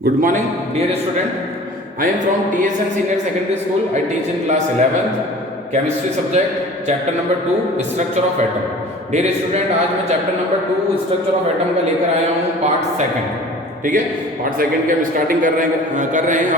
Good morning, dear student. I am from TSN Senior Secondary School. I teach in class 11th, chemistry subject, chapter number 2, structure of atom. Dear student, आज मैं chapter number 2, structure of atom का लेकर आया हूँ part second. ठीक है, part second की हम स्टार्टिंग कर रहे हैं.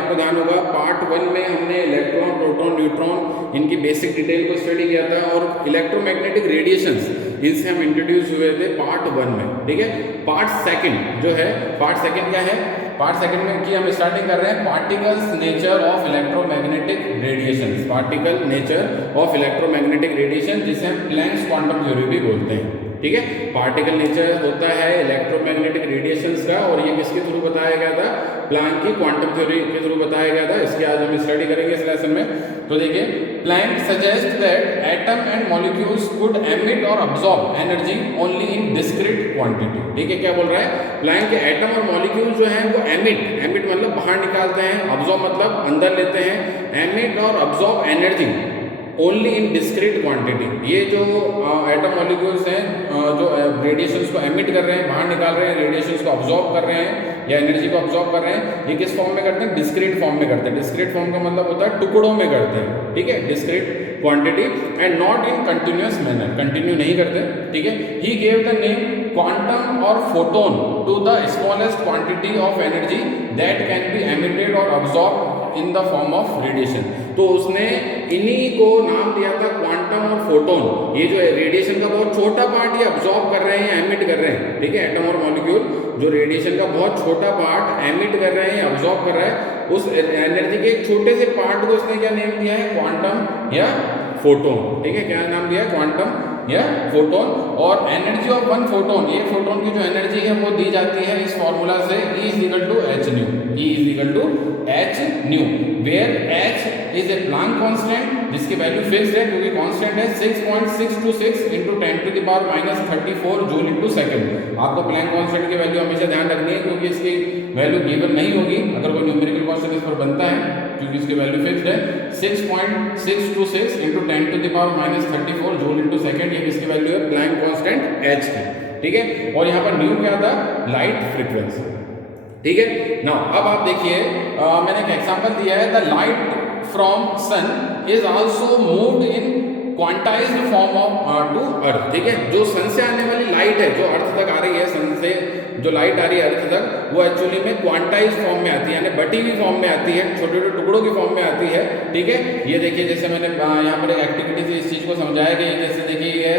आपको ध्यान होगा पार्ट 1 में हमने इलेक्ट्रॉन, प्रोटॉन, न्यूट्रॉन इनकी बेसिक डिटेल को स्टडी किया था और इलेक्ट्रोमैग्नेटिक रेडिएशंस इनसे हम इंट्रोड्यूस हुए थे पार्ट 1 में. ठीक है, पार्ट सेकंड जो है, पार्ट सेकंड क्या है, पार्ट सेकंड में की हम स्टार्टिंग कर रहे हैं particles nature of electromagnetic radiation. Particle nature of electromagnetic radiation जिसे हम प्लैंक्स क्वांटम थ्योरी भी बोलते हैं. ठीक है, पार्टिकल नेचर होता है इलेक्ट्रोमैग्नेटिक रेडिएशंस का और ये किसके थ्रू बताया गया था, प्लैंक की क्वांटम थ्योरी के थ्रू बताया गया था. इसके आज हम स्टडी करेंगे इस लेसन में. तो देखिए, Planck suggest that atom and molecules could emit और absorb energy only in discrete quantity. ठीक है, क्या बोल रहा है, प्लैंक के एटम और मॉलिक्यूल जो हैं वो एमिट मतलब बाहर निकालते हैं, अब्सॉर्ब मतलब अंदर लेते हैं, एमिट और absorb energy only in discrete quantity. ये जो एटम मॉलिक्यूल्स हैं जो रेडिएशंस को एमिट कर रहे हैं, बाहर निकाल रहे हैं, रेडिएशंस को अब्सॉर्ब कर रहे हैं या एनर्जी को अब्सॉर्ब कर रहे हैं, ये किस फॉर्म में करते हैं, डिस्क्रीट फॉर्म में करते हैं. डिस्क्रीट फॉर्म का मतलब होता है टुकड़ों में करते हैं. ठीक है, discrete quantity and not in continuous manner, continue नहीं करते. ठीक है, he gave the name quantum और photon to the smallest quantity of energy that can be emitted और absorb in the form of radiation. तो उसने इन्हीं को नाम दिया था क्वांटम और फोटोन. ये जो रेडिएशन का बहुत छोटा पार्ट ये अब्सॉर्ब कर रहे हैं, एमिट कर रहे हैं. ठीक है, एटम और मॉलिक्यूल जो रेडिएशन का बहुत छोटा पार्ट एमिट कर रहे हैं, अब्सॉर्ब कर रहा है, उस एनर्जी के एक छोटे से पार्ट को उसने क्या नेम दिया है, क्वांटम या फोटोन. ठीक है, क्या नाम दिया है, क्वांटम या फोटोन. और एनर्जी ऑफ वन फोटोन, ये फोटोन की जो एनर्जी है वो दी जाती है इस फॉर्मूला से, E is equal to h nu. E is equal to h nu where h is a Planck constant जिसकी वैल्यू फिक्स्ड है क्योंकि कांस्टेंट है 6.626 into 10 to the power minus 34 joule into second. आपको प्लैंक कांस्टेंट की value हमेशा ध्यान रखनी है क्योंकि इसकी वैल्यू गिवन नहीं होगी अगर कोई न्यूमेरिकल क्वेश्चन इस पर बनता है, क्योंकि इसकी वैल्यू फिक्स्ड है 6.626 into 10 to the power minus 34 joule into second. ये किसकी वैल्यू है, प्लैंक कांस्टेंट एच की. ठीक है, और यहाँ पर न्यू क्या था, लाइट फ्रीक्वेंसी. ठीक है, नाउ अब आप देखिए मैंने एक एग्जांपल दिया है, the light from sun is also moved in quantised form of to earth. ठीक है, जो सन से आने वाली लाइट है, जो अर्थ तक आ रही है, सन से जो लाइट आ रही है अर्थ तक, वो एक्चुअली में क्वांटाइज फॉर्म में आती है, यानी बटी हुई फॉर्म में आती है, छोटे छोटे टुकड़ों की फॉर्म में आती है. ठीक है, ये देखिए जैसे मैंने यहाँ पर एक एक्टिविटी से इस चीज़ को समझाया कि जैसे देखिए ये है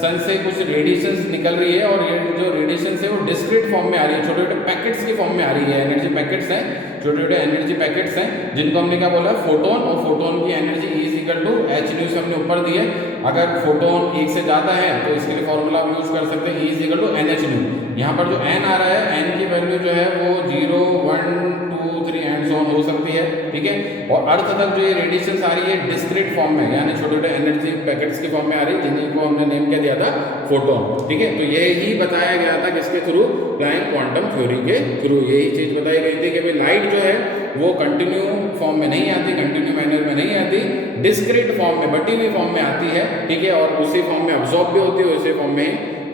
सन से कुछ रेडिएशंस निकल रही है और ये जो रेडिएशंस है वो डिस्क्रीट फॉर्म में आ रही है, छोटे छोटे पैकेट्स की फॉर्म में आ रही है, एनर्जी पैकेट्स हैं, छोटे छोटे एनर्जी पैकेट्स हैं जिनको हमने क्या बोला, फोटोन. और फोटोन की energy E is equal to h nu से हमने ऊपर दी है. अगर फोटोन एक से ज़्यादा है तो इसके लिए फॉर्मूला हम यूज कर सकते हैं, E is equal to n h nu. यहाँ पर जो n आ रहा है, n की वैल्यू जो है वो 0, 1, 2, 3 एंड सो ऑन हो सकती है. ठीक है, और अर्थ तक जो ये रेडिएशंस आ रही है डिस्क्रीट फॉर्म में, यानी छोटे छोटे एनर्जी पैकेट्स की फॉर्म में आ रही है, जिन्हीं को हमने नेम क्या दिया था, फोटोन. ठीक है, तो यही बताया गया था किसके थ्रू, प्लैंक क्वांटम थ्योरी के थ्रू. यही चीज बताई गई थी कि भाई लाइट जो है वो कंटिन्यू फॉर्म में नहीं आती, कंटिन्यू मैनर में नहीं आती, डिस्क्रीट फॉर्म में, बटी हुई फॉर्म में आती है. ठीक है, और उसी फॉर्म में अब्सॉर्ब भी होती है, उसी फॉर्म में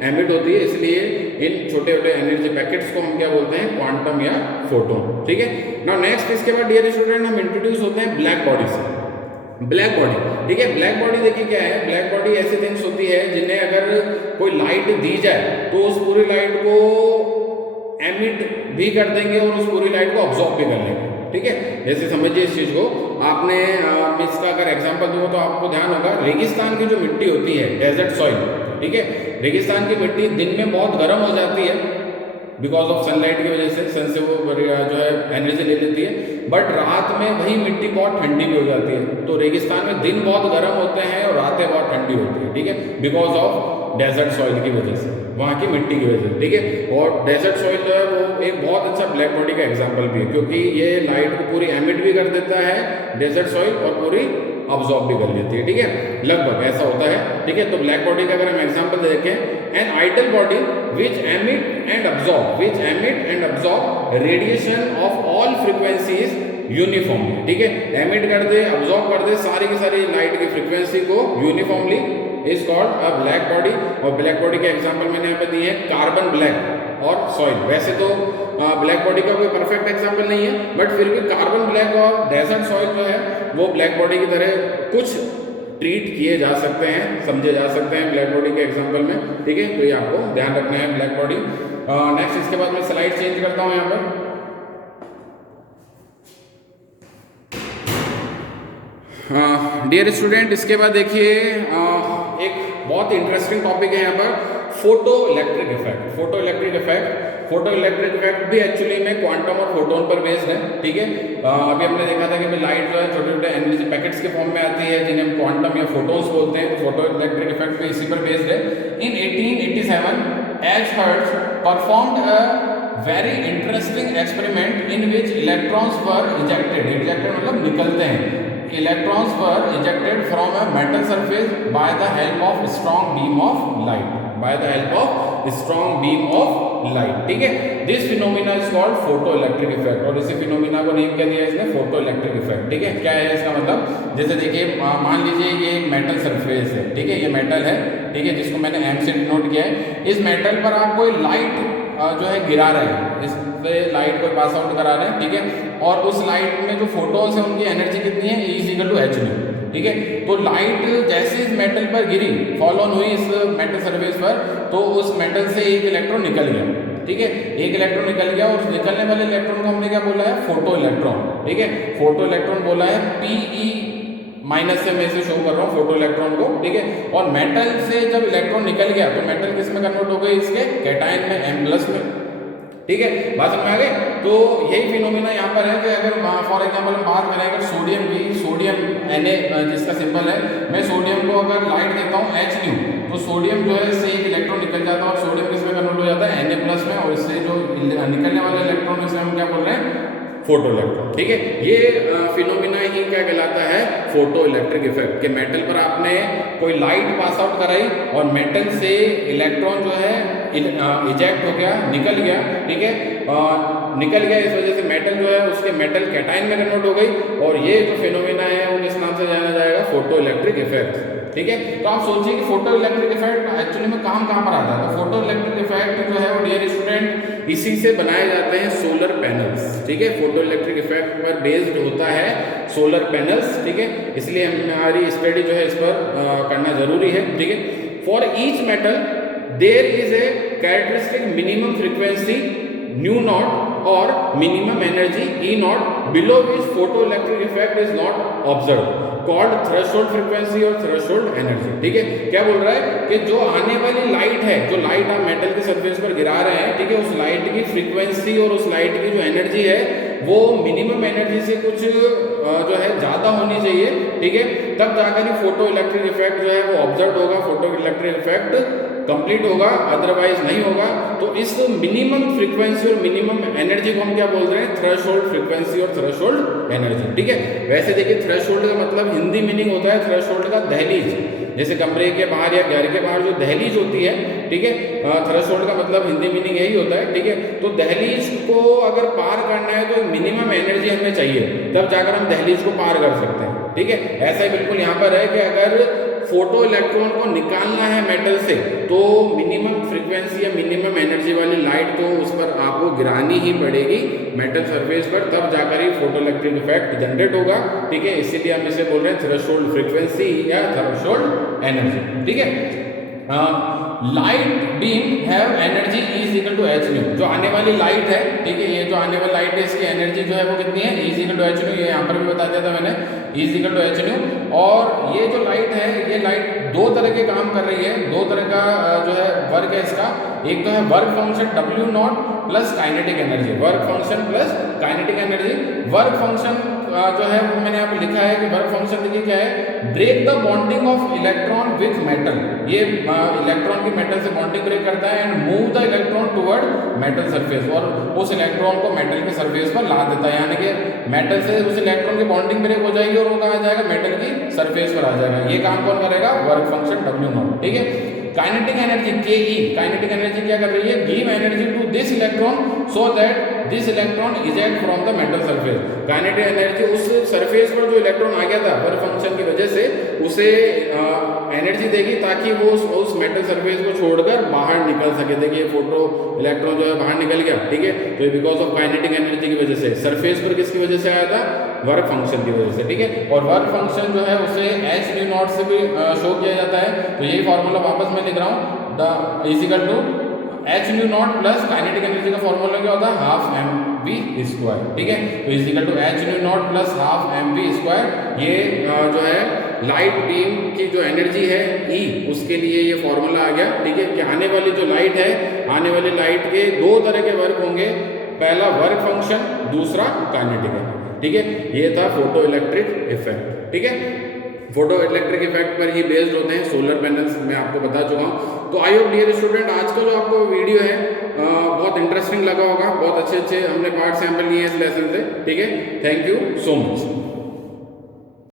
एमिट होती है. इसलिए इन छोटे छोटे एनर्जी पैकेट्स को हम क्या बोलते हैं, क्वांटम या फोटोन. ठीक है, नाउ नेक्स्ट इसके बाद डियर स्टूडेंट हम इंट्रोड्यूस होते हैं ब्लैक बॉडी से. ब्लैक बॉडी, ठीक है, ब्लैक बॉडी देखिए क्या है, ब्लैक बॉडी ऐसी थिंग्स होती है जिन्हें अगर कोई लाइट दी जाए तो उस पूरी लाइट को एमिट भी कर देंगे और उस पूरी लाइट को अब्सॉर्ब भी कर लेंगे. ठीक है, जैसे समझिए इस चीज को आपने इसका अगर एग्जांपल दूं तो आपको ध्यान होगा, रेगिस्तान की जो मिट्टी होती है, डेजर्ट सॉइल. ठीक है, रेगिस्तान की मिट्टी दिन में बहुत गर्म हो जाती है बिकॉज ऑफ सनलाइट की वजह से, सन से वो जो है एनर्जी ले लेती है, बट रात में वही मिट्टी बहुत ठंडी भी हो जाती है. तो रेगिस्तान में दिन बहुत गर्म होते हैं और रातें बहुत ठंडी होती है. ठीक है, बिकॉज ऑफ डेजर्ट सॉइल की वजह से, वहाँ की मिट्टी की वजह से. ठीक है, और डेजर्ट सॉइल जो है वो एक बहुत अच्छा ब्लैक बॉडी का एग्जाम्पल भी है क्योंकि ये लाइट को पूरी एमिट भी कर देता है डेजर्ट सॉइल और पूरी अब्सॉर्ब भी कर लेती है. ठीक है, लगभग ऐसा होता है. ठीक है, तो ब्लैक बॉडी का अगर हम एग्जांपल देखें, an ideal body which emit and absorb radiation of all frequencies uniformly. ठीक है, एमिट कर दे, अब्सॉर्ब कर दे सारी की सारी लाइट की फ्रीक्वेंसी को uniformly, is called a black body. और ब्लैक बॉडी के एग्जांपल मैंने यहाँ पे दिए हैं, कार्बन ब्लैक. और सॉइल। वैसे तो ब्लैक बॉडी का कोई परफेक्ट एग्जाम्पल नहीं है, बट फिर भी कार्बन ब्लैक और डेजर्ट सॉइल जो है वो ब्लैक बॉडी की तरह कुछ ट्रीट किए जा सकते हैं, समझे जा सकते हैं ब्लैक बॉडी के एग्जाम्पल में, ठीक है। तो ये आपको ध्यान रखना है ब्लैक बॉडी। नेक्स्ट इसके बाद मैं स्लाइड चेंज करता हूँ यहाँ पर। डियर स्टूडेंट, इसके बाद देखिए एक बहुत इंटरेस्टिंग टॉपिक है यहाँ पर, photo electric effect. Photo electric effect भी एक्चुअली में क्वांटम और फोटोन पर बेस्ड है, ठीक है। अभी हमने देखा था कि लाइट जो है छोटे छोटे एनर्जी पैकेट्स के फॉर्म में आती है, जिन्हें हम क्वांटम या फोटोन्स बोलते हैं। फोटो इलेक्ट्रिक इफेक्ट भी इसी पर बेस्ड है। इन 1887 H hertz performed a very interesting experiment in which electrons were ejected मतलब निकलते हैं, electrons were ejected from a metal surface by the help of strong beam of light, ठीक है। This phenomena is called photo electric effect, और इसी phenomena को name क्या दिया इसने, फोटो इलेक्ट्रिक इफेक्ट, ठीक है। क्या है इसका मतलब, जैसे देखिए मान लीजिए ये एक मेटल सरफेस है, ठीक है, ये मेटल है, ठीक है, जिसको मैंने एम से डिनोट किया है। इस मेटल पर आप कोई लाइट जो है गिरा रहे हैं, इस पे लाइट को पास आउट करा रहे हैं, ठीक है, और उस लाइट में जो फोटोन्स है उनकी एनर्जी कितनी है, E equal to h nu, ठीक है। तो लाइट जैसे इस मेटल पर गिरी, फॉल ऑन हुई इस मेटल सरफेस पर, तो उस मेटल से एक इलेक्ट्रॉन निकल गया, ठीक है, एक इलेक्ट्रॉन निकल गया, और निकलने वाले इलेक्ट्रॉन को हमने क्या बोला है, फोटो इलेक्ट्रॉन, ठीक है। फोटो इलेक्ट्रॉन बोला है, Pe माइनस से मैं इसे शो कर रहा हूँ फोटो इलेक्ट्रॉन को, ठीक है। और मेटल से जब इलेक्ट्रॉन निकल गया तो मेटल किस में कन्वर्ट हो गई, इसके कैटायन में, M+ में, ठीक है। बात समझ में आ गई। तो यही फिनोमिना यहाँ पर है कि अगर फॉर एग्जांपल हम बात करें अगर सोडियम की, सोडियम Na जिसका सिंबल है, मैं सोडियम को अगर लाइट देता हूँ H तो सोडियम जो है इससे एक इलेक्ट्रॉन निकल जाता है और सोडियम किस में कन्वर्ट हो जाता है, Na+ में, और इससे जो निकलने वाला इलेक्ट्रॉन इसे हम क्या बोल रहे हैं, फोटो इलेक्ट्रॉन, ठीक है। ये फिनोमिना ही क्या कहलाता है, फोटो इलेक्ट्रिक इफेक्ट, के मेटल पर आपने कोई लाइट पास आउट कराई और मेटल से इलेक्ट्रॉन जो है इजेक्ट हो गया, निकल गया, ठीक है, निकल गया, इस वजह से मेटल जो है उसके मेटल कैटायन में कन्वर्ट हो गई, और ये जो फिनोमिना है वो किस नाम से जाना जाएगा, फोटो इलेक्ट्रिक इफेक्ट, ठीक है। तो आप सोचिए कि फोटो इलेक्ट्रिक इफेक्ट एक्चुअली में काम कहाँ पर आता है, तो फोटो इलेक्ट्रिक इफेक्ट जो है वो डियर स्टूडेंट इसी से बनाए जाते हैं सोलर पैनल्स, ठीक है। फोटो इलेक्ट्रिक इफेक्ट पर बेस्ड होता है सोलर पैनल्स, ठीक है, इसलिए हमारी स्टडी जो है इस पर करना जरूरी है, ठीक है। For each metal there is a characteristic minimum frequency nu naught और minimum energy E0 below which photo electric effect is not observe, called threshold frequency और थ्रेशोल्ड एनर्जी, ठीक है। क्या बोल रहा है कि जो आने वाली लाइट है, जो लाइट आप मेटल के सरफेस पर गिरा रहे हैं, ठीक है, उस लाइट की फ्रीक्वेंसी और उस लाइट की जो एनर्जी है वो मिनिमम एनर्जी से कुछ जो है ज़्यादा होनी चाहिए, ठीक है, तब जाकर ही फोटो इलेक्ट्रिक इफेक्ट जो है वो ऑब्जर्व होगा, फोटो इलेक्ट्रिक इफेक्ट कंप्लीट होगा, अदरवाइज नहीं होगा। तो इस मिनिमम फ्रीक्वेंसी और मिनिमम एनर्जी को हम क्या बोल रहे हैं, थ्रेशोल्ड फ्रीक्वेंसी और थ्रेशोल्ड एनर्जी, ठीक है। वैसे देखिए थ्रेशोल्ड का मतलब हिंदी मीनिंग होता है थ्रेशोल्ड का दहलीज, जैसे कमरे के बाहर या घर के बाहर जो दहलीज होती है, ठीक है, थ्रेशोल्ड का मतलब हिंदी मीनिंग यही होता है, ठीक है। तो दहलीज को अगर पार करना है तो मिनिमम एनर्जी हमें चाहिए, तब जाकर हम दहलीज को पार कर सकते हैं, ठीक है। ऐसा ही बिल्कुल यहाँ पर है कि अगर फोटो इलेक्ट्रॉन को निकालना है मेटल से तो मिनिमम फ्रीक्वेंसी या मिनिमम एनर्जी वाली लाइट तो उस पर आपको गिरानी ही पड़ेगी मेटल सरफेस पर, तब जाकर ही फोटो इलेक्ट्रिक इफेक्ट जनरेट होगा, ठीक है। इसीलिए हम इसे बोल रहे हैं थ्रेशोल्ड फ्रीक्वेंसी या थ्रेशोल्ड एनर्जी, ठीक है। Light beam have energy is equal to h nu, जो आने वाली लाइट है, ठीक है, ये जो आने वाली लाइट है इसकी एनर्जी जो है वो कितनी है, is equal to h nu, ये यहाँ पर भी बता दिया था मैंने, is equal to h nu. और ये जो लाइट है, ये लाइट दो तरह के काम कर रही है, दो तरह का जो है वर्क है इसका, एक तो है work function W0 plus kinetic energy, work function plus kinetic energy. Work function जो है वो मैंने यहाँ पे लिखा है कि वर्क फंक्शन देखिए क्या है, break the bonding of electron with metal, ये इलेक्ट्रॉन की मेटल से बॉन्डिंग ब्रेक करता है, and move the electron toward metal surface, और उस इलेक्ट्रॉन को मेटल के सरफेस पर ला देता है, यानी कि मेटल से उस इलेक्ट्रॉन की बॉन्डिंग ब्रेक हो जाएगी और वो कहाँ जाएगा, मेटल की सरफेस पर आ जाएगा। ये काम कौन करेगा, वर्क फंक्शन W0, ठीक है। Kinetic energy Ke, kinetic energy क्या कर रही है, give energy to this electron so that this electron eject from the metal surface. Kinetic energy उस सरफेस पर जो इलेक्ट्रॉन आ गया था वर्क फंक्शन की वजह से उसे एनर्जी देगी ताकि वो उस मेटल सरफेस को छोड़कर बाहर निकल सके। देखिए फोटो इलेक्ट्रॉन जो है बाहर निकल गया, ठीक है, तो बिकॉज ऑफ काइनेटिक एनर्जी की वजह से। सरफेस पर किसकी वजह से आया था? वर्क फंक्शन की वजह से, ठीक है। और वर्क फंक्शन जो है उसे h न्यू नॉट से भी शो किया जाता है। तो यही फॉर्मूला वापस मैं लिख रहा हूँ, the is equal to h nu naught plus kinetic energy का फॉर्मूला क्या होता है? हाफ mv स्क्वायर, ठीक है। तो is equal to h nu naught plus half mv square. ये जो है लाइट बीम की जो एनर्जी है E, उसके लिए ये फॉर्मूला आ गया, ठीक है। कि आने वाली जो लाइट है, आने वाली लाइट के दो तरह के वर्क होंगे, पहला वर्क फंक्शन, दूसरा काइनेटिक एनर्जी, ठीक है। ये था फोटो इलेक्ट्रिक इफेक्ट, ठीक है। फोटो इलेक्ट्रिक इफेक्ट पर ही बेस्ड होते हैं सोलर पैनल्स, मैं आपको बता चुका हूँ। तो आई होप डियर स्टूडेंट आज का जो आपको वीडियो है बहुत इंटरेस्टिंग लगा होगा। बहुत अच्छे हमने पार्ट सैंपल लिए इस लेसन से, ठीक है। Thank you so much.